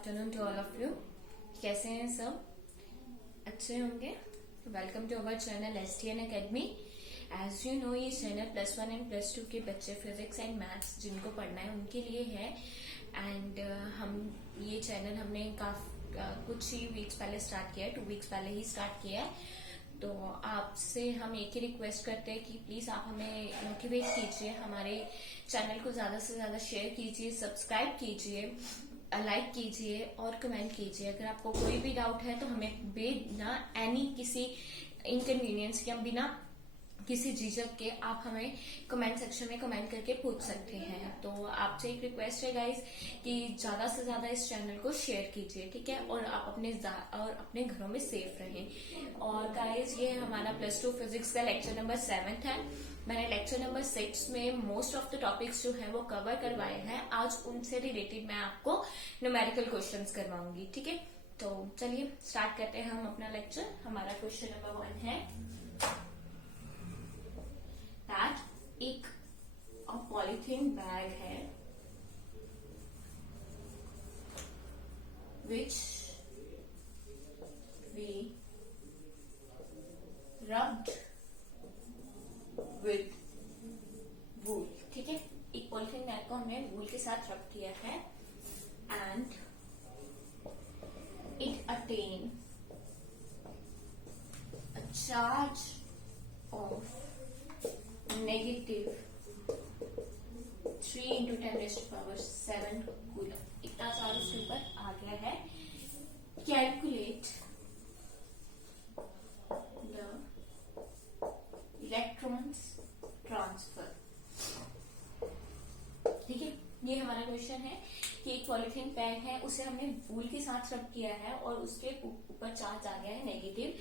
Afternoon to all of you. कैसे हैं सब? अच्छे होंगे। Welcome to our channel STN academy. As you know, ये चैनल +1 एंड +2 के बच्चे फिजिक्स एंड मैथ्स जिनको पढ़ना है उनके लिए है। एंड हम ये चैनल हमने कुछ ही वीक्स पहले स्टार्ट किया है, 2 वीक्स पहले ही स्टार्ट किया है। तो आपसे हम एक ही रिक्वेस्ट करते हैं कि प्लीज आप हमें मोटिवेट कीजिए, हमारे चैनल को ज्यादा से ज्यादा शेयर कीजिए, सब्सक्राइब कीजिए, लाइक कीजिए और कमेंट कीजिए। अगर आपको कोई भी डाउट है तो हमें बिना किसी इनकन्वीनियंस या बिना किसी झिझक के आप हमें कमेंट सेक्शन में कमेंट करके पूछ सकते हैं। तो आपसे एक रिक्वेस्ट है गाइज कि ज्यादा से ज्यादा इस चैनल को शेयर कीजिए, ठीक है? और आप अपने घरों में सेफ रहें। और गाइज ये हमारा +2 फिजिक्स का लेक्चर नंबर 7 है। मैंने लेक्चर नंबर 6 में मोस्ट ऑफ द टॉपिक्स जो है वो कवर करवाए हैं। आज उनसे रिलेटेड मैं आपको न्यूमेरिकल क्वेश्चंस करवाऊंगी, ठीक है? तो चलिए स्टार्ट करते हैं हम अपना लेक्चर। हमारा क्वेश्चन नंबर 1 है दैट एक पॉलीथीन बैग है which we rubbed with wool, ठीक है? एक पॉलीथीन बैग को हमने वूल के साथ रब किया है and it attain a charge of negative 3 into 10⁻⁷ coulomb. इतना चार्ज उसके ऊपर आ गया है। कैलकुलेट द इलेक्ट्रॉन्स ट्रांसफर, ठीक है? ये हमारा क्वेश्चन है कि एक पॉलीथीन बैग है, उसे हमने वूल के साथ रब किया है और उसके ऊपर चार्ज आ गया है -3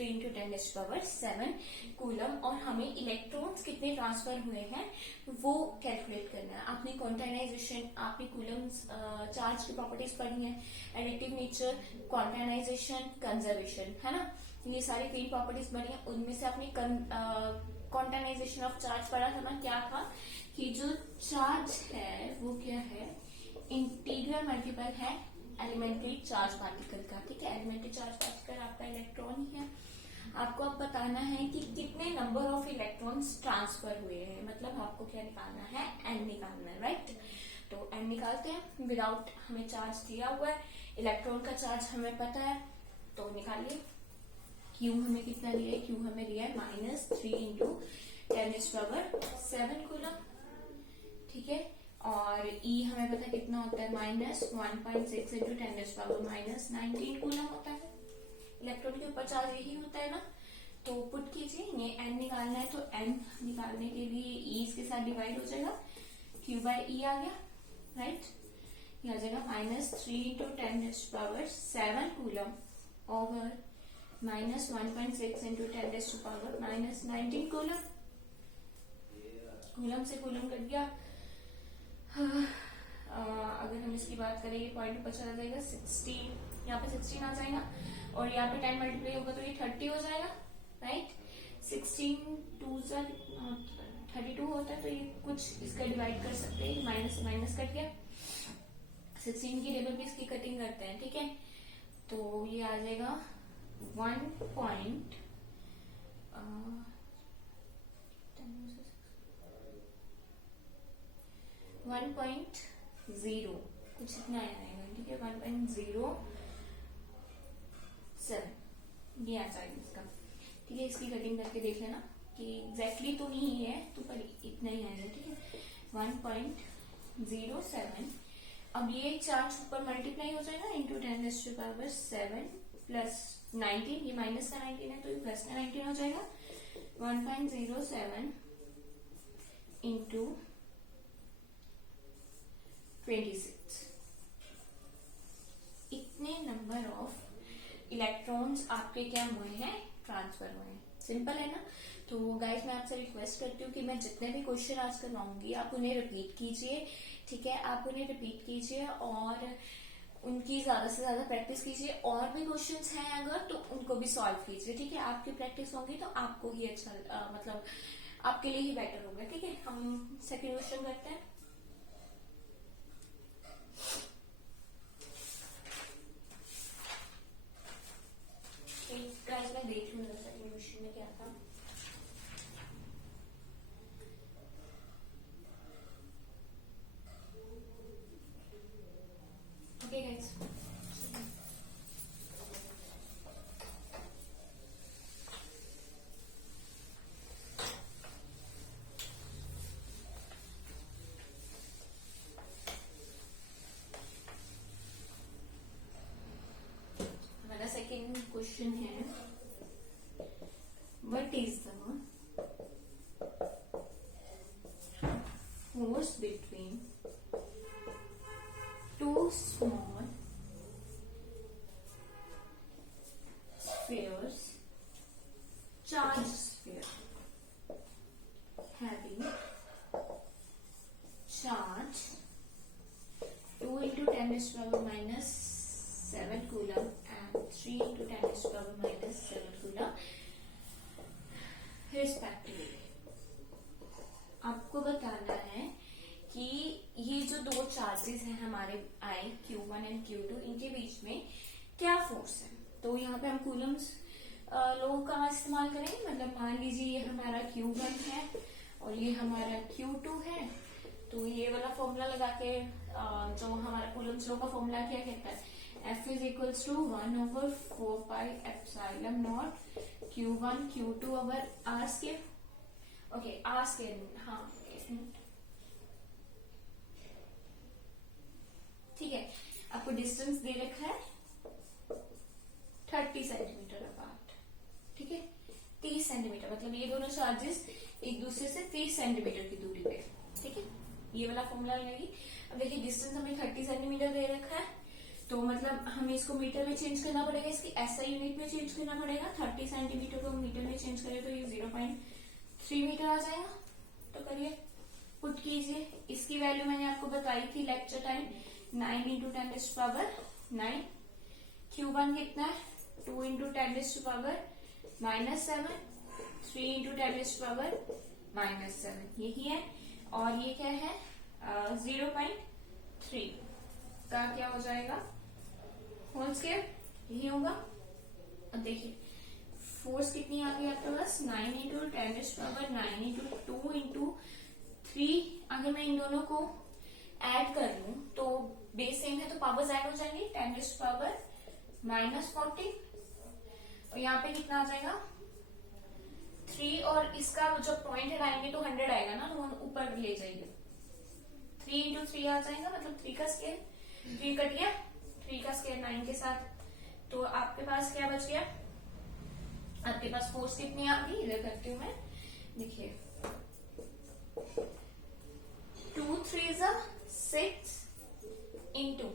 into 10⁻⁷ कूलम, और हमें इलेक्ट्रॉन्स कितने ट्रांसफर हुए हैं वो कैलकुलेट करना है। आपने क्वांटाइनाइजेशन, आपने कूलम्स चार्ज की प्रॉपर्टीज पढ़ी है, एडिटिव नेचर, क्वांटाइनाइजेशन, कंजर्वेशन, है ना? ये सारी 3 प्रॉपर्टीज बनी है। उनमें से आपने क्वांटाइनाइजेशन ऑफ चार्ज पढ़ा था ना, क्या था कि जो चार्ज है वो क्या है, इंटीग्रल मल्टीपल है एलिमेंट्री चार्ज पार्टिकल का, ठीक है? एलिमेंट्री चार्ज पार्टिकल आपका इलेक्ट्रॉन ही है। आपको अब बताना है कि कितने नंबर ऑफ इलेक्ट्रॉन्स ट्रांसफर हुए हैं, मतलब आपको क्या निकालना है, n निकालना है, राइट? तो n निकालते हैं। विदाउट हमें चार्ज दिया हुआ है, इलेक्ट्रॉन का चार्ज हमें पता है, तो निकालिए। Q हमें कितना दिया है? Q हमें दिया है -3 into 10⁻⁷ कूलम, ठीक है? और E हमें पता है कितना होता है, -1.6 into 10⁻⁻19 कूलम होता है। इलेक्ट्रॉन के ऊपर चार्ज यही होता है ना। तो पुट कीजिए, ये n निकालना है, तो n निकालने के लिए E इसके साथ डिवाइड हो जाएगा, Q/E आ गया, राइट? ये आ जाएगा -3 into 10⁻⁷ coulomb over -1.6 into 10⁻⁻19 coulomb. Coulomb से कूलम कट गया। अगर हम इसकी बात करें, ये पॉइंट पर चला जाएगा 16, यहाँ पे 16 आ जाएगा और यहाँ पे 10 मल्टीप्लाई होगा तो ये 30 हो जाएगा, राइट? 16 2 32 होता है, तो ये कुछ इसका डिवाइड कर सकते हैं, माइनस माइनस कट गया। 16 की टेबल पे इसकी कटिंग करते हैं, ठीक है? तो ये आ जाएगा 1.0 कुछ इतना आएगा, ठीक है? 1.07 ये आ जाएगा इसका, ठीक है? इसकी कटिंग करके देख लेना कि एग्जैक्टली तो नहीं है, तो पर इतना ही आएगा, ठीक है? 1.07। अब ये चार्ज ऊपर मल्टीप्लाई हो जाएगा इंटू 10⁻⁷ प्लस 19, ये माइनस का 19 है तो ये प्लस का 19 हो जाएगा। 1.07 इंटू 26, इतने नंबर ऑफ इलेक्ट्रॉन्स आपके क्या हुए हैं, ट्रांसफर हुए हैं। सिंपल है ना? तो गाइस मैं आपसे रिक्वेस्ट करती हूँ कि मैं जितने भी क्वेश्चन आज करवाऊंगी आप उन्हें रिपीट कीजिए, ठीक है? आप उन्हें रिपीट कीजिए और उनकी ज्यादा से ज्यादा प्रैक्टिस कीजिए। और भी क्वेश्चंस हैं अगर, तो उनको भी सॉल्व कीजिए, ठीक है? आपकी प्रैक्टिस होगी तो आपको ही अच्छा मतलब आपके लिए ही बेटर होगा, ठीक है? हम सेकंड क्वेश्चन करते हैं। क्वेश्चन है, what is the force between two small spheres, charged sphere, having charge 2 into 10 raised to power minus 7 coulomb and 3 into 10 raised to power minus 7 coulomb respectively. आपको बताना है कि ये जो दो चार्जेस हैं हमारे आए Q1 एंड Q2, इनके बीच में क्या फोर्स है. तो यहाँ पे हम कूलम्स लॉ का इस्तेमाल करेंगे. मतलब मान लीजिए ये हमारा Q1 है और ये हमारा Q2 है. तो ये वाला फॉर्मूला लगा के जो हमारा कूलम्स लॉ का फॉर्मूला क्या कहता है, F is equals to 1/4 pi epsilon naught Q1 Q2 over R square. Okay, R square. हाँ, ठीक है. आपको डिस्टेंस दे रखा है 30 सेंटीमीटर अपार्ट. ठीक है, 30 सेंटीमीटर. मतलब ये दोनों चार्जेस एक दूसरे से 30 सेंटीमीटर की दूरी पे. ठीक है, ये वाला फॉर्मूला लगेगी. अब देखिए डिस्टेंस हमें 30 सेंटीमीटर दे रखा है, तो मतलब हमें इसको मीटर में चेंज करना पड़ेगा. इसकी एसआई यूनिट में चेंज करना पड़ेगा. 30 सेंटीमीटर को मीटर में चेंज करें तो ये 0.3 मीटर आ जाएगा. तो करिए, पुट कीजिए. इसकी वैल्यू मैंने आपको बताई थी lecture time, 9 into 10 raised to power 9. Q1 कितना है, 2 into 10 raised to power minus 7, 3 into 10 raised to power minus 7. यही है. और ये क्या है, 0.3 का क्या हो जाएगा, होल स्क्वायर. यही होगा. अब देखिए फोर्स कितनी आ गई आपके पास, 9 into 10 raised to power 9 into 2 into 3. अगर मैं इन दोनों को ऐड कर लूं तो बेस सेम है तो पावर्स ऐड हो जाएंगी. 10 raised to power minus 40 और यहाँ पे कितना आ जाएगा 3. और इसका जो पॉइंट हटाएंगे तो 100 आएगा ना, तो ऊपर ले जाइए. 3 into 3 आ जाएगा, मतलब 3 का स्क्वायर. 3 कट गया, 3 का स्क्वायर 9 के साथ. तो आपके पास क्या बच गया, आपके पास फोर्स कितनी आ गई, इधर करती हूँ मैं. देखिए 2 3 6 इंटू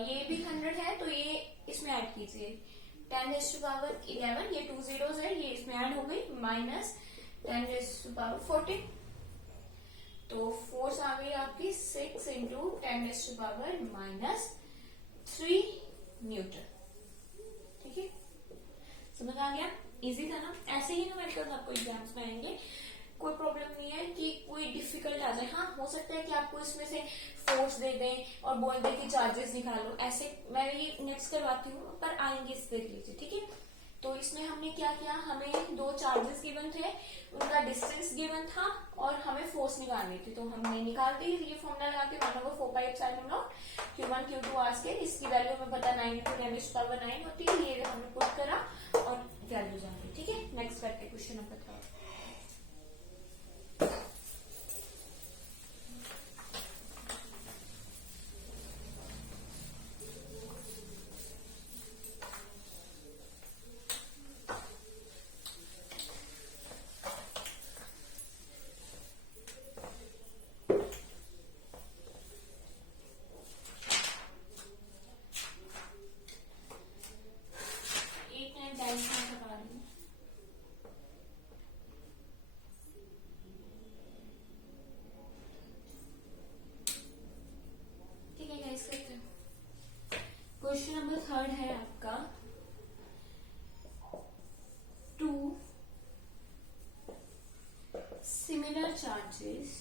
ये भी 100 है तो ये इसमें ऐड कीजिए. 10 raised to power 11, ये 2 zeros है, ये इसमें ऐड हो गई, माइनस 10 raised to power 14. तो फोर्स आ गई आपकी 6 into 10 raised to power minus 3 Newton. ठीक है, समझ आ गया. इजी था ना. ऐसे ही न्यूमेरिकल्स आपको एग्जाम्स में आएंगे. कोई प्रॉब्लम नहीं है कि कोई डिफिकल्ट आ जाए. हाँ, हो सकता है कि आपको इसमें से फोर्स दे दें और बोल दें कि चार्जेस निकालो. ऐसे मैं ये नेक्स्ट करवाती हूँ, पर आएंगे इस तरीके से. ठीक है, तो इसमें हमने क्या किया, हमें दो चार्जेस गिवन थे, उनका डिस्टेंस गिवन था और हमें फोर्स निकालनी थी. तो हमने निकाल दी. ये फॉर्मूला लगा के 1/4 pi epsilon naught Q1 Q2 R square. इसकी वैल्यू हमें पता 9 into 10 raised to power 9 होती है. ये हमने पुट करा और वैल्यू जान ली. ठीक है, नेक्स्ट करते क्वेश्चन नंबर 3. क्वेश्चन नंबर 3 है आपका, 2 similar charges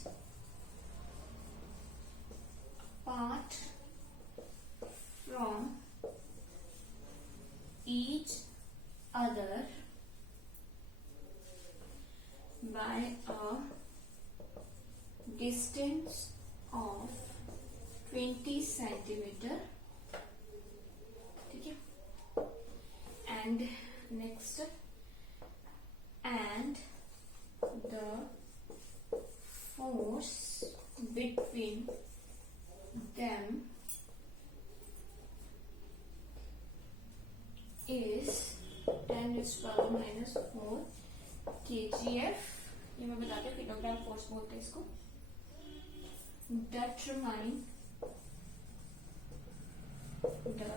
apart from each other by a distance of 20 centimeter. ठीक है, and next, and the force between them is 10 raised to power minus 4 kgf. ये मैं बताती हूँ, किलोग्राम फोर्स बोलते हैं इसको. Determine the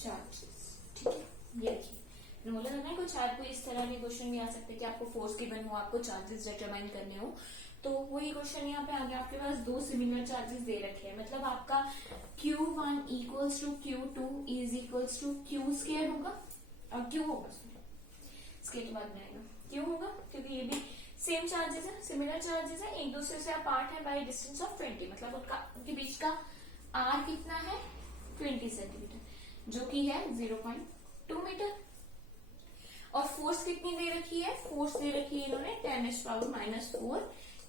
charges. ठीक है, ये देखिए मैंने बोला था ना कुछ आपको इस तरह के क्वेश्चन भी आ सकते हैं कि आपको फोर्स गिवन हो, आपको चार्जेस डिटरमाइन करने हो. तो वही क्वेश्चन यहाँ पे आ गया. आपके पास दो सिमिलर चार्जेस दे रखे हैं, मतलब आपका Q1 equals to Q2 is equals to Q square होगा और Q होगा, इसके बाद में आएगा Q होगा, क्योंकि ये भी सेम चार्जेस है, सिमिलर चार्जेस है, एक दूसरे से अपार्ट है बाय डिस्टेंस ऑफ 20. मतलब उनके बीच का R कितना है 20 सेंटीमीटर, जो कि है 0.2 मीटर. और फोर्स कितनी दे रखी है, फोर्स दे रखी है इन्होंने 10 raised to power minus 4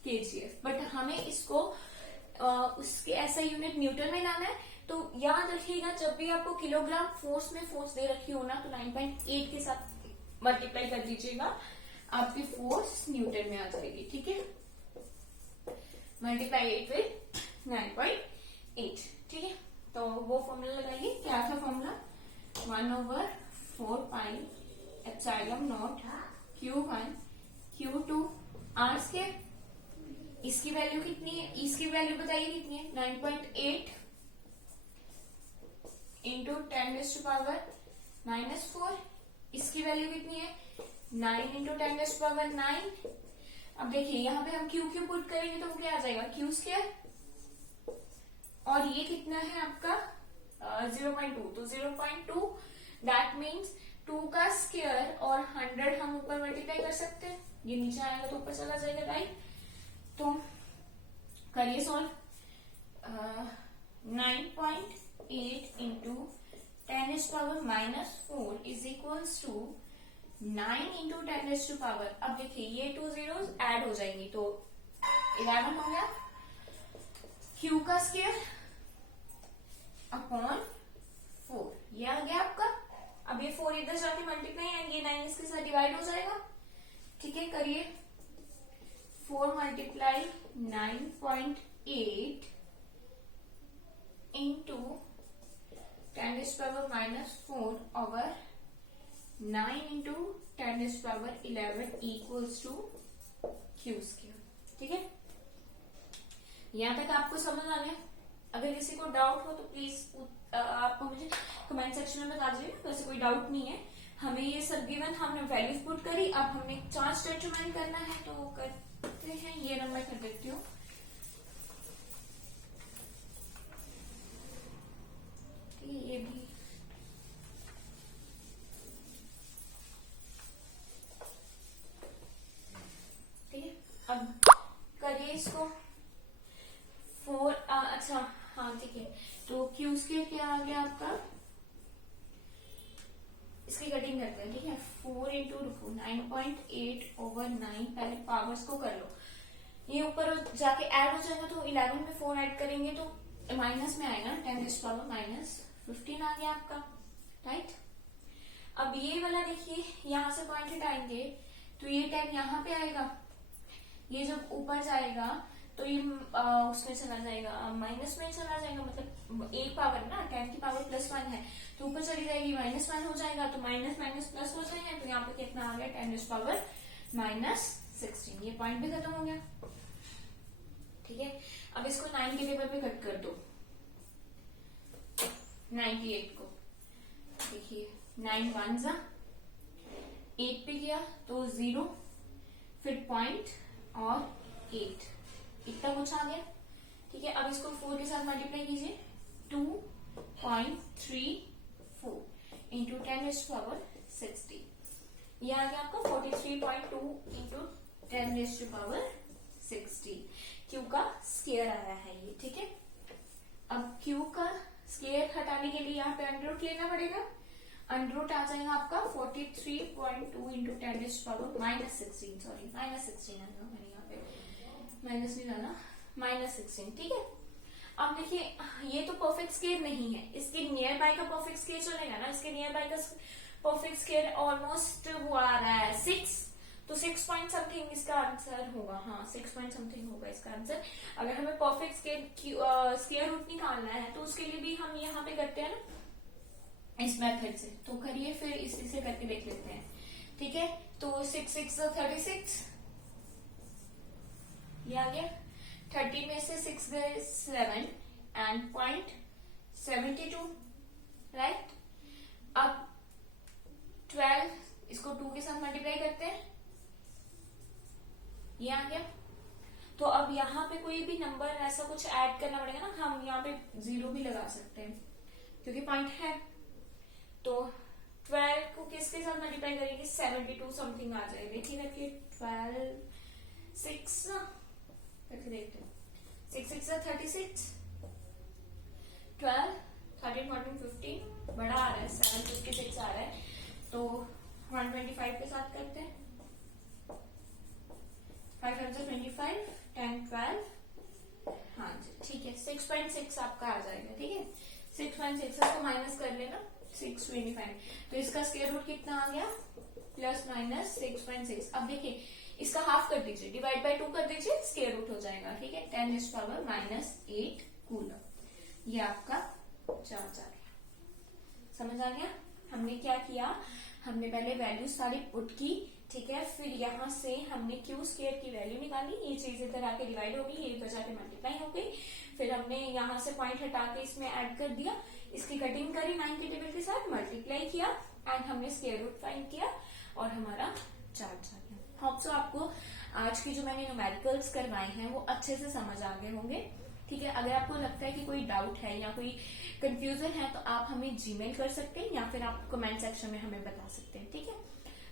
kgf. But हमें इसको उसके ऐसा यूनिट न्यूटन में लाना है. तो याद रखिएगा जब भी आपको किलोग्राम फोर्स में फोर्स दे रखी हो ना, तो 9.8 के साथ मल्टीप्लाई कर दीजिएगा, आपकी फोर्स न्यूटन में आ जाएगी. ठीक है, मल्टीप्लाई 8 विद 9.8. ठीक है, तो वो फॉर्मूला लगाइए. क्या था formula, 1/4 pi epsilon naught Q1 Q2 R square. इसकी वैल्यू कितनी है, इसकी वैल्यू बताइए कितनी है, 9.8 into 10 raised to power minus 4. इसकी वैल्यू कितनी है, 9 इंटू 10 raised to power 9. अब देखिए यहाँ पे हम Q पुट करेंगे तो क्या आ जाएगा, Q स्क्वायर. और ये कितना है आपका 0.2, तो 0.2 दैट मीन्स 2 का स्क्वायर और 100 हम ऊपर मल्टीप्लाई कर सकते हैं. ये नीचे आएगा तो ऊपर चला जाएगा, राइट. तो करिए solve. 9.8 into 10 raised to power minus 4 is equals to 9 into 10 raised to power. अब देखिए ये 2 zeros ऐड हो जाएंगी तो 11 हो गया. Q का स्क्वायर अपॉन 4, ये आ गया आपका. अब ये 4 इधर जाके मल्टीप्लाई है, ये 9 इसके साथ डिवाइड हो जाएगा. ठीक है, करिए. 4 multiply 9.8 into 10 raised to power minus 4 over 9 into 10 raised to power 11 equals to Q square. ठीक है, यहाँ तक आपको समझ आ गया. अगर किसी को डाउट हो तो प्लीज आपको मुझे कमेंट सेक्शन में बता दीजिए. वैसे कोई डाउट नहीं है, हमें ये सब गिवन, हमने वैल्यूज पुट करी. अब हमने चार्ज डिटरमाइन करना है तो करते हैं. ये नंबर कर देती हूँ. ये भी ठीक है. अब करिए इसको. 4 अच्छा हाँ ठीक है. तो Q स्क्वायर क्या आ गया आपका, इसकी कटिंग करते हैं. ठीक है, 4 इंटू 9.8 ओवर 9. पहले पावर्स को कर लो, ये ऊपर जाके ऐड हो जाएगा तो 11 में 4 ऐड करेंगे तो माइनस में आएगा. 10 raised to power minus 15 आ गया आपका, राइट. अब ये वाला देखिए, यहाँ से पॉइंट हटाएंगे तो ये 10 यहाँ पे आएगा. ये जब ऊपर जाएगा तो ये उसमें चला जाएगा, माइनस में चला जाएगा. मतलब एक पावर ना 10 की पावर +1 है तो ऊपर चली जाएगी, -1 हो जाएगा. तो माइनस माइनस प्लस हो जाएगा. तो यहाँ पे कितना आ गया, 10 raised to power -16. ये पॉइंट भी खत्म हो गया. ठीक है, अब इसको 9 के टेबल पे कट कर दो. 98 को देखिए, 9 1 जा 8 पे गया तो 0, फिर पॉइंट और 8, इतना कुछ आ गया. ठीक है, अब इसको 4 के साथ मल्टीप्लाई कीजिए. 2.34 इंटू 10 raised to power 60. ये आ गया आपका 43.2 into 10 raised to power 60. Q का स्क्वायर आया है ये. ठीक है, अब Q का स्क्वायर हटाने के लिए यहाँ पे अंडर रूट लेना पड़ेगा. अंडर रूट आ जाएगा आपका 43.2 into 10 raised to power -16. Sorry -16 आएगा, मैंने यहाँ पे माइनस नहीं डाला, -16. ठीक है, अब देखिए ये तो परफेक्ट स्क्वायर नहीं है, इसके नियर बाय का परफेक्ट स्क्वायर चलेगा ना. इसके नियर बाय का परफेक्ट स्क्वायर ऑलमोस्ट वो आ रहा है 6, तो 6 पॉइंट समथिंग इसका आंसर होगा. हाँ 6 पॉइंट समथिंग होगा इसका आंसर. अगर हमें परफेक्ट स्क्वायर रूट निकालना है तो उसके लिए भी हम यहाँ पे करते हैं ना, इस मेथड से। तो करिए फिर इसी से करके देख लेते हैं, ठीक है। तो 6 6 36 ये आ गया। 30 में से 6 गए 7 एंड पॉइंट 72, राइट। अब 12 इसको 2 के साथ मल्टीप्लाई करते हैं, ये आ गया। तो अब यहाँ पे कोई भी नंबर ऐसा कुछ ऐड करना पड़ेगा ना, हम यहाँ पे 0 भी लगा सकते हैं क्योंकि पॉइंट है। तो 12 को किसके साथ मल्टीप्लाई करेंगे, 72 समथिंग आ जाएगी, ठीक है। कि 12 6 करके देखते हैं, 6 6 36, 12 13 14 15 बड़ा आ रहा है, 756 आ रहा है। तो 125 के साथ करते हैं, 5 25 10 12, हाँ जी ठीक है। 6.6 आपका आ जाएगा, ठीक है। 6.6 को माइनस कर लेना, 625। तो इसका स्क्वायर रूट कितना आ गया, प्लस माइनस 6.6। अब देखिए इसका हाफ कर दीजिए, डिवाइड बाय 2 कर दीजिए, स्क्वायर रूट हो जाएगा, ठीक है। 10⁻⁻8 कूलम, ये आपका चार्ज आ गया। समझ आ गया। हमने क्या किया, हमने पहले वैल्यू सारी पुट की, ठीक है। फिर यहाँ से हमने क्यू स्क्वायर की वैल्यू निकाली, ये चीज इधर आके डिवाइड हो गई, ये इधर जाके मल्टीप्लाई हो गई। फिर हमने यहाँ से पॉइंट हटा के इसमें ऐड कर दिया, इसकी कटिंग करी 9 के टेबल के साथ, मल्टीप्लाई किया एंड हमने स्क्वायर रूट फाइंड किया और हमारा चार्ज आ गया। होप सो आपको आज की जो मैंने न्यूमेरिकल्स करवाए हैं वो अच्छे से समझ आ गए होंगे, ठीक है। अगर आपको लगता है कि कोई डाउट है या कोई कंफ्यूजन है तो आप हमें जीमेल कर सकते हैं या फिर आप कमेंट सेक्शन में हमें बता सकते हैं, ठीक है।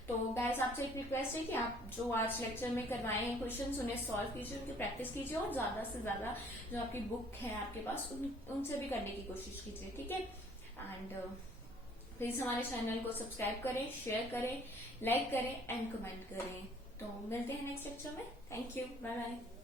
तो गाइस आपसे एक रिक्वेस्ट है कि आप जो आज लेक्चर में करवाए हैं क्वेश्चंस उन्हें सॉल्व कीजिए, उनकी प्रैक्टिस कीजिए और ज्यादा से ज्यादा जो आपकी बुक है आपके पास उनसे भी करने की कोशिश कीजिए, ठीक है। एंड प्लीज हमारे चैनल को सब्सक्राइब करें, शेयर करें, लाइक करें एंड कमेंट करें। तो मिलते हैं नेक्स्ट लेक्चर में। Thank you, bye bye.